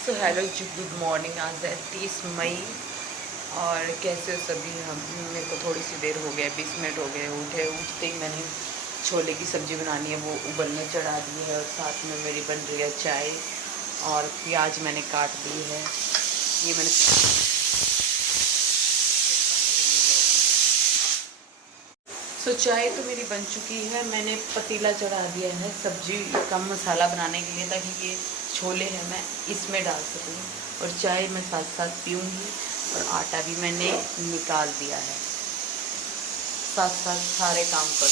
So hello जी, good morning. आज है 30 मई और कैसे हो सभी। हम मेरे को थोड़ी सी देर हो गया, 20 मिनट हो गए उठते ही मैंने छोले की सब्ज़ी बनानी है, वो उबलने चढ़ा दी है और साथ में मेरी बन रही है चाय और प्याज मैंने काट दी है। ये मैंने चाय तो मेरी बन चुकी है। मैंने पतीला चढ़ा दिया है सब्जी कम मसाला बनाने के लिए, ताकि ये छोले हैं मैं इसमें डाल सकूँ और चाय मैं साथ साथ पीऊँगी। और आटा भी मैंने निकाल दिया है, साथ साथ सारे काम कर।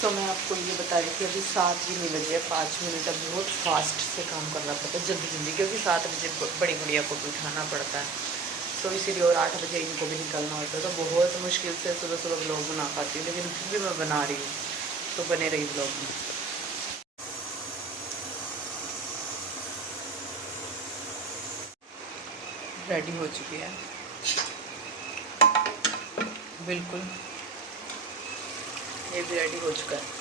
तो मैं आपको ये बता रही थी, अभी 7 भी नहीं बजे, 5 मिनट। अब बहुत फास्ट से काम करना पड़ता है, जल्दी जल्दी, क्योंकि 7 बजे बड़ी गुड़िया को भी उठाना पड़ता है। तो इसीलिए और 8 बजे इनको भी निकलना होता है। तो बहुत मुश्किल से सुबह सुबह ब्लॉग बना पाती हूँ, लेकिन फिर भी मैं बना रही हूँ। तो बने रही ब्लॉग में। रेडी हो चुकी है बिल्कुल, ये भी रेडी हो चुका है।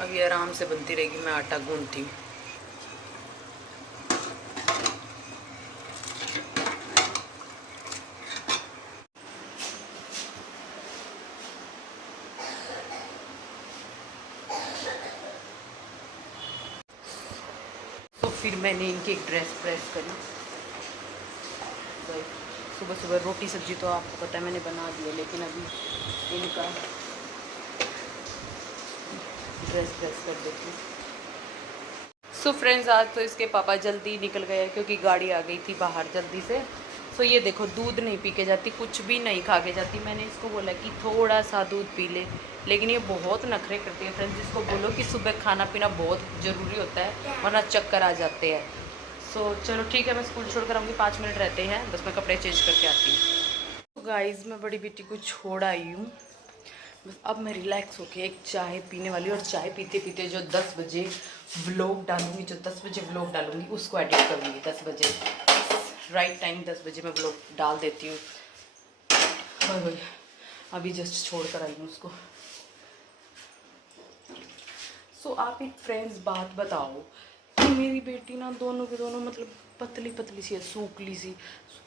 अभी आराम से बनती रहेगी, मैं आटा गूंथती हूँ। तो फिर मैंने इनकी एक ड्रेस प्रेस करी। सुबह सुबह रोटी सब्जी तो आपको पता है मैंने बना दी है, लेकिन अभी इनका ड्रेस प्रेस कर देती हूँ। सो फ्रेंड्स, आज तो इसके पापा जल्दी निकल गए क्योंकि गाड़ी आ गई थी बाहर जल्दी से। सो ये देखो, दूध नहीं पी के जाती, कुछ भी नहीं खा के जाती। मैंने इसको बोला कि थोड़ा सा दूध पी ले, लेकिन ये बहुत नखरे करती है फ्रेंड्स। इसको बोलो कि सुबह खाना पीना बहुत ज़रूरी होता है, वरना चक्कर आ जाते हैं। सो चलो ठीक है, मैं स्कूल छोड़ कर आऊँगी, 5 मिनट रहते हैं, बस मैं कपड़े चेंज करके आती हूँ। तो गाइज़, मैं बड़ी बेटी को छोड़ आई हूँ, बस अब मैं रिलैक्स होके एक चाय पीने वाली हूँ। और चाय पीते पीते जो 10 बजे व्लॉग डालूंगी, जो 10 बजे व्लॉग डालूंगी उसको एडिट करूँगी। 10 बजे राइट टाइम, 10 बजे मैं व्लॉग डाल देती हूँ। अभी जस्ट छोड़ कर आई हूँ उसको। सो आप एक फ्रेंड्स बात बताओ कि मेरी बेटी ना दोनों के दोनों मतलब पतली पतली सी है, सूखली सी,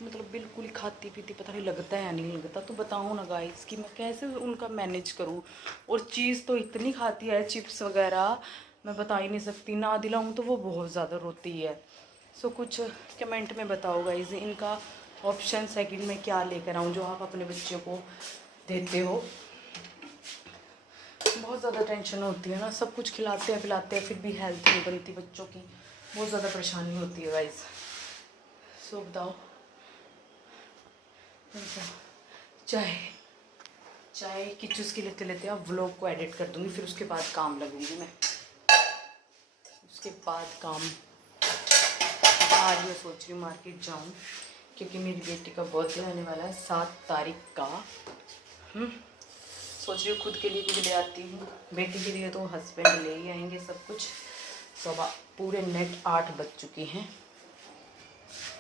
मतलब बिल्कुल ही खाती पीती पता नहीं लगता है या नहीं लगता। तो बताओ ना गाइस कि मैं कैसे उनका मैनेज करूँ। और चीज़ तो इतनी खाती है, चिप्स वगैरह, मैं बता ही नहीं सकती। ना दिलाऊँ तो वो बहुत ज़्यादा रोती है। सो कुछ कमेंट में बताओ गाइस, इनका ऑप्शन है कि मैं क्या लेकर आऊँ जो आप अपने बच्चों को देते हो। बहुत ज़्यादा टेंशन होती है ना, सब कुछ खिलाते हैं पिलाते हैं, फिर भी हेल्थ नहीं बनती बच्चों की, बहुत ज़्यादा परेशानी होती है गाइस। सो बताओ, चाय चाय की चुस्की लेते लेते आप व्लॉग को एडिट कर दूँगी, फिर उसके बाद काम लगूंगी मैं। उसके बाद काम, आज मैं सोच रही हूँ मार्केट जाऊँ, क्योंकि मेरी बेटी का बर्थडे आने वाला है 7 तारीख का। सोच रही हूँ खुद के लिए कुछ ले आती हूँ, बेटी के लिए तो हस्बैंड ले ही आएंगे सब कुछ। सुबह पूरे नेट 8 बज चुके हैं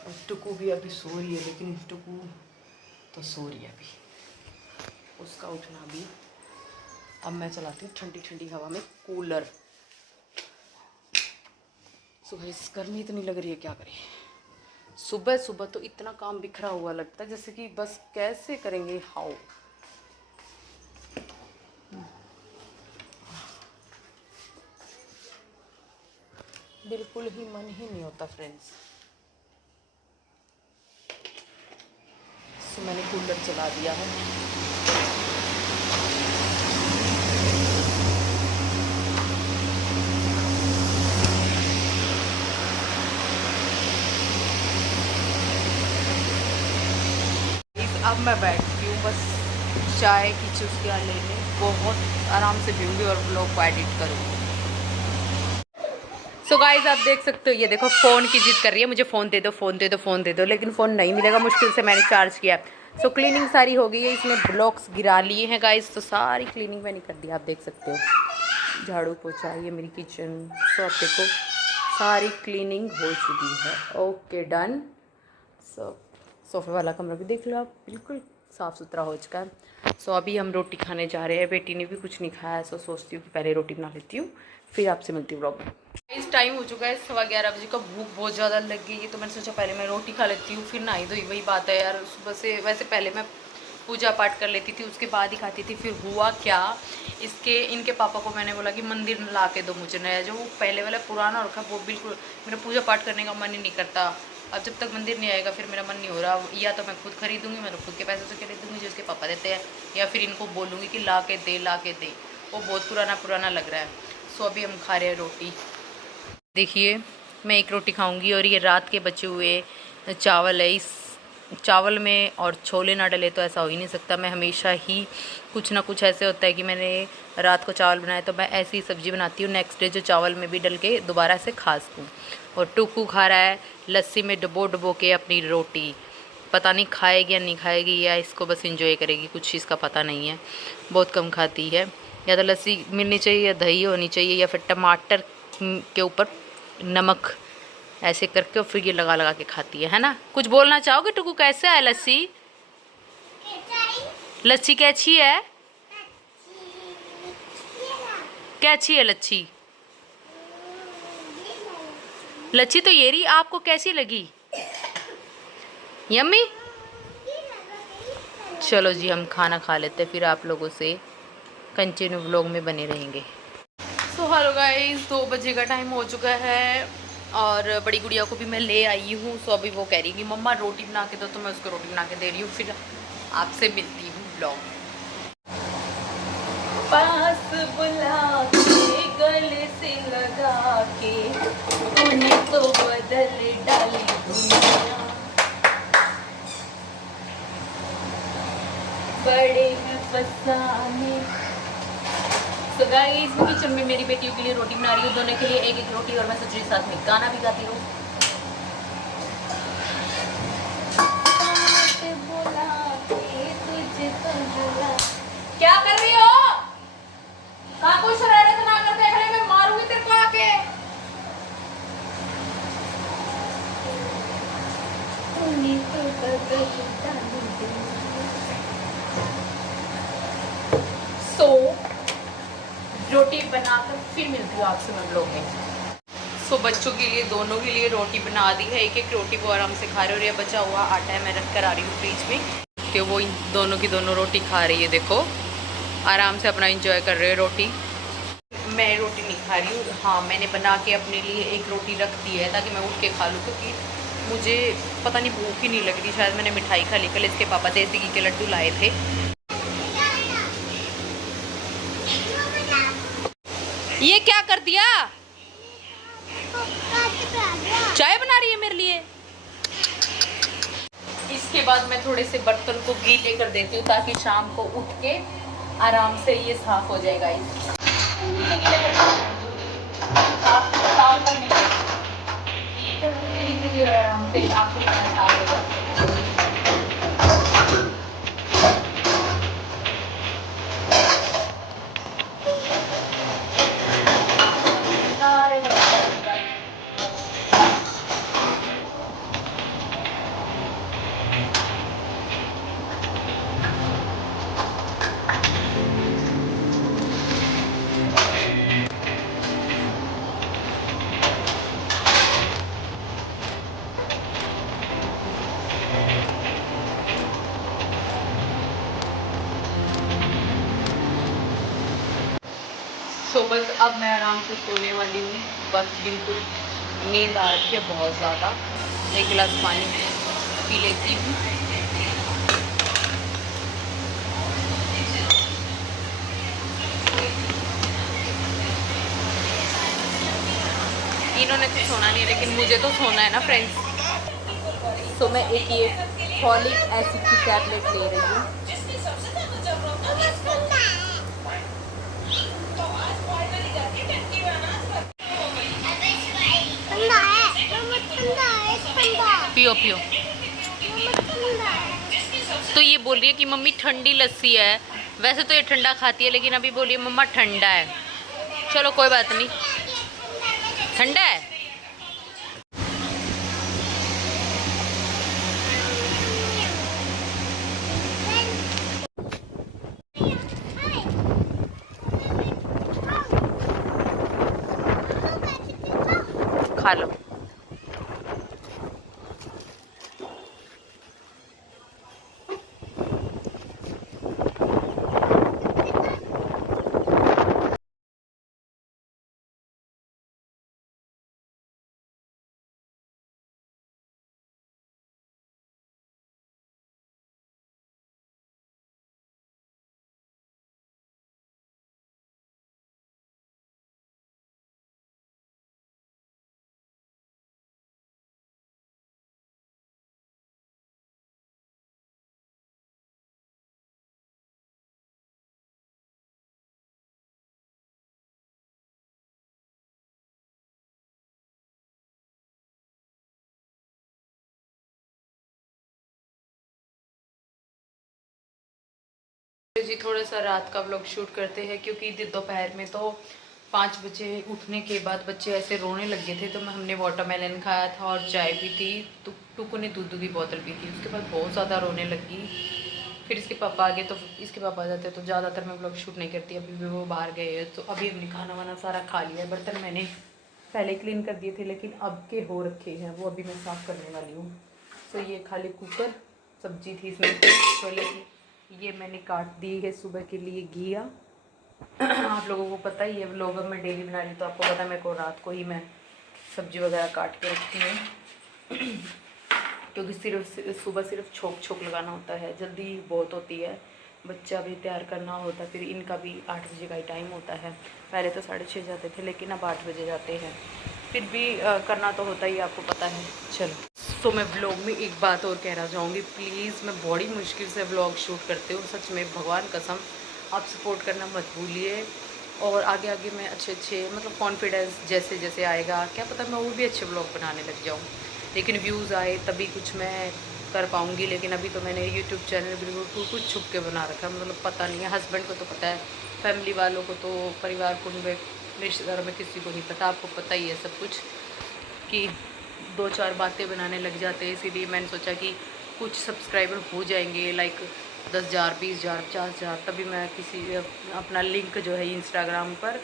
और टुकू भी अभी सो रही है, लेकिन टुकू तो सो रही है अभी, उसका उठना भी। अब मैं चलाती हूँ ठंडी ठंडी हवा में कूलर। सुबह इस गर्मी इतनी लग रही है, क्या करें। सुबह सुबह तो इतना काम बिखरा हुआ लगता है, जैसे कि बस कैसे करेंगे, हाउ। बिल्कुल ही मन ही नहीं होता फ्रेंड्स। तो मैंने कूलर चला दिया है। अब मैं बैठती हूँ बस चाय की चुस्कियाँ लेने, बहुत आराम से पीऊँगी और ब्लॉग को एडिट करूँगी। सो गाइस आप देख सकते हो, ये देखो फ़ोन की जिद कर रही है, मुझे फ़ोन दे दो, फ़ोन दे दो, फ़ोन दे दो, लेकिन फ़ोन नहीं मिलेगा, मुश्किल से मैंने चार्ज किया। सो क्लीनिंग सारी हो गई है, इसने ब्लॉक्स गिरा लिए हैं गाइस, तो सारी क्लीनिंग मैंने कर दी, आप देख सकते हो। झाड़ू पोछा, ये मेरी किचन, सो आप देखो सारी क्लीनिंग हो चुकी है। Okay done. सो सोफे वाला कमरा भी देख लो आप, बिल्कुल साफ़ सुथरा हो चुका है। सो अभी हम रोटी खाने जा रहे हैं, बेटी ने भी कुछ नहीं खाया, सो सोचती हूँ कि पहले रोटी बना लेती हूँ, फिर आपसे मिलती हूँ ब्लॉग में। इस टाइम हो चुका है 11:15 बजे का, भूख बहुत ज़्यादा लग गई है, तो मैंने सोचा पहले मैं रोटी खा लेती हूँ, फिर नहाई धोई। वही बात है यार, सुबह से वैसे पहले मैं पूजा पाठ कर लेती थी, उसके बाद ही खाती थी। फिर हुआ क्या, इनके पापा को मैंने बोला कि मंदिर ला के दो मुझे नया, जो वो पहले वाला पुराना रखा, वो बिल्कुल मेरा पूजा पाठ करने का मन ही नहीं करता। अब जब तक मंदिर नहीं आएगा फिर मेरा मन नहीं हो रहा, या तो मैं खुद खरीदूँगी, मैं तो खुद के पैसे से खरीदूँगी जो उसके पापा देते हैं, या फिर इनको बोलूँगी कि ला के दे। वो बहुत पुराना लग रहा है। सो अभी हम खा रहे हैं रोटी। देखिए मैं एक रोटी खाऊंगी, और ये रात के बचे हुए चावल है, इस चावल में और छोले ना डले तो ऐसा हो ही नहीं सकता। मैं हमेशा ही कुछ ना कुछ ऐसे होता है कि मैंने रात को चावल बनाए तो मैं ऐसी सब्ज़ी बनाती हूँ, नेक्स्ट डे जो चावल में भी डल के दोबारा से खा सकूँ। और टुकू खा रहा है लस्सी में डुबो के अपनी रोटी, पता नहीं खाएगी या नहीं खाएगी, या इसको बस इंजॉय करेगी, कुछ इसका पता नहीं है। बहुत कम खाती है, या तो लस्सी मिलनी चाहिए या दही होनी चाहिए, या फिर टमाटर के ऊपर नमक ऐसे करके और फिर ये लगा के खाती है ना। कुछ बोलना चाहोगे टुकू, कैसे है लस्सी? लस्सी कैसी है? कैसी है लच्छी? लच्छी तो ये रही, आपको कैसी लगी? यम्मी? चलो जी हम खाना खा लेते हैं, फिर आप लोगों से कंटिन्यू व्लॉग में बने रहेंगे। सो हेलो गाइस, 2 बजे का टाइम हो चुका है और बड़ी गुड़िया को भी मैं ले आई हूँ। सो अभी वो कह रही कि मम्मा रोटी बना के दो, तो मैं उसको रोटी बना के दे रही हूँ, फिर आपसे मिलती हूँ ब्लॉग। पास बुला के गले से लगा के उन्हें तो बदल डाली दुनिया, बड़े फसाने। तो गाइस किचन में मेरी बेटियों के लिए रोटी बना रही हूँ, दोनों के लिए एक रोटी, और मैं सोच रही साथ में गाना भी गाती हूँ। क्या कर रही हो? कहाँ कोई शरारत ना कर, देख रहे मैं मारूंगी तेरे को आके। रोटी बनाकर फिर मिलती हूँ आपसे मैं ब्लॉग में। सो बच्चों के लिए, दोनों के लिए रोटी बना दी है, एक रोटी वो आराम से खा रहे, और ये बचा हुआ आटा है मैं रख कर आ रही हूँ फ्रिज में, तो वो इन दोनों की दोनों रोटी खा रही है। देखो आराम से अपना एंजॉय कर रहे हैं रोटी। मैं रोटी नहीं खा रही हूँ, हाँ मैंने बना के अपने लिए एक रोटी रख दी है ताकि मैं उठ के खा लूँ, क्योंकि मुझे पता नहीं भूख ही नहीं लग रही। शायद मैंने मिठाई खा ली, कल इसके पापा देसी घी के लड्डू लाए थे। ये क्या कर दिया? चाय बना रही है मेरे लिए। इसके बाद मैं थोड़े से बर्तन को गीले कर देती हूँ ताकि शाम को उठ के आराम से ये साफ हो जाएगा। आराम से आपको साफ होगा। तो बस अब मैं आराम से सोने वाली हूँ, बस बिल्कुल नींद आ रही है बहुत ज़्यादा। एक गिलास पानी पी लेती हूँ। इन्होंने तो सोना नहीं, लेकिन मुझे तो सोना है ना फ्रेंड्स। तो मैं एक ये फॉलिक एसिड की टैबलेट ले रही हूँ। पियो पियो। तो ये बोल रही है कि मम्मी ठंडी लस्सी है। वैसे तो ये ठंडा खाती है, लेकिन अभी बोली मम्मा ठंडा है। चलो कोई बात नहीं, ठंडा है। खा लो। जी थोड़ा सा रात का व्लॉग शूट करते हैं, क्योंकि दोपहर में तो 5 बजे उठने के बाद बच्चे ऐसे रोने लग गए थे, तो हमने वाटरमेलन खाया था और चाय भी थी। तो टुकू ने दूध की बोतल पी थी, उसके बाद बहुत ज़्यादा रोने लगी। फिर इसके पापा आ गए, तो इसके पापा आ जाते तो ज़्यादातर मैं व्लॉग शूट नहीं करती। अभी भी वो बाहर गए हैं, तो अभी हमने खाना वाना सारा खा लिया है। बर्तन मैंने पहले क्लीन कर दिए थे, लेकिन अब के हो रखे हैं, वो अभी मैं साफ़ करने वाली हूँ। तो ये खाली कुकर, सब्जी थी इसमें छोले की, ये मैंने काट दी है सुबह के लिए घिया। आप लोगों को पता ही है, व्लॉग मैं डेली बना रही हूँ, तो आपको पता है मेरे को रात को ही मैं सब्जी वगैरह काट के रखती हूँ। क्योंकि सुबह सिर्फ छोक छोक लगाना होता है, जल्दी बहुत होती है, बच्चा भी तैयार करना होता है, फिर इनका भी 8 बजे का ही टाइम होता है। पहले तो 6:30 जाते थे, लेकिन अब 8 बजे जाते हैं। फिर भी करना तो होता ही, आपको पता है। चलो, तो मैं व्लॉग में एक बात और कहना चाहूँगी, प्लीज़ मैं बड़ी मुश्किल से व्लॉग शूट करती हूँ, सच में भगवान कसम, आप सपोर्ट करना मत भूलिए। और आगे आगे मैं अच्छे मतलब कॉन्फिडेंस जैसे जैसे आएगा, क्या पता मैं वो भी अच्छे व्लॉग बनाने लग जाऊँ, लेकिन व्यूज़ आए तभी कुछ मैं कर पाऊँगी। लेकिन अभी तो मैंने यूट्यूब चैनल बिल्कुल कुछ छुप के बना रखा है, मतलब पता नहीं है, हस्बैंड को तो पता है, फैमिली वालों को, तो परिवार को, रिश्तेदारों में किसी को नहीं पता। आपको पता ही है सब कुछ, कि 2-4 बातें बनाने लग जाते हैं। इसीलिए मैंने सोचा कि कुछ सब्सक्राइबर हो जाएंगे, लाइक 10,000, 20,000, 50,000, तभी मैं किसी अपना लिंक जो है इंस्टाग्राम पर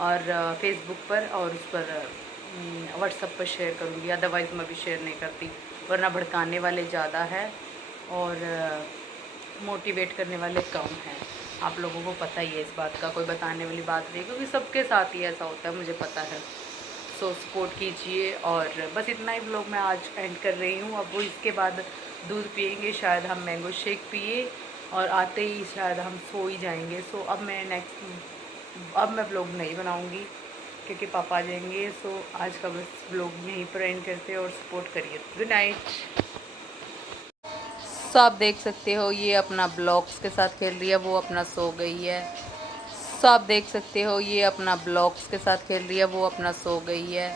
और फेसबुक पर और उस पर व्हाट्सएप पर शेयर करूँगी। अदरवाइज़ मैं भी शेयर नहीं करती, वरना भड़काने वाले ज़्यादा है और मोटिवेट करने वाले कम हैं। आप लोगों को पता ही है इस बात का, कोई बताने वाली बात नहीं, क्योंकि सबके साथ ही ऐसा होता है, मुझे पता है। सो सपोर्ट कीजिए। और बस इतना ही व्लॉग मैं आज एंड कर रही हूँ। अब वो इसके बाद दूध पियेंगे, शायद हम मैंगो शेक पिए और आते ही शायद हम सो ही जाएंगे। सो अब मैं व्लॉग नहीं बनाऊँगी, क्योंकि पापा आ जाएंगे। सो आज का बस व्लॉग यहीं पर एंड करते हैं और सपोर्ट करिए। Good night. सो आप देख सकते हो, ये अपना ब्लॉक्स के साथ खेल रही है, वो अपना सो गई है। सो आप देख सकते हो, ये अपना ब्लॉक्स के साथ खेल रही है, वो अपना सो गई है।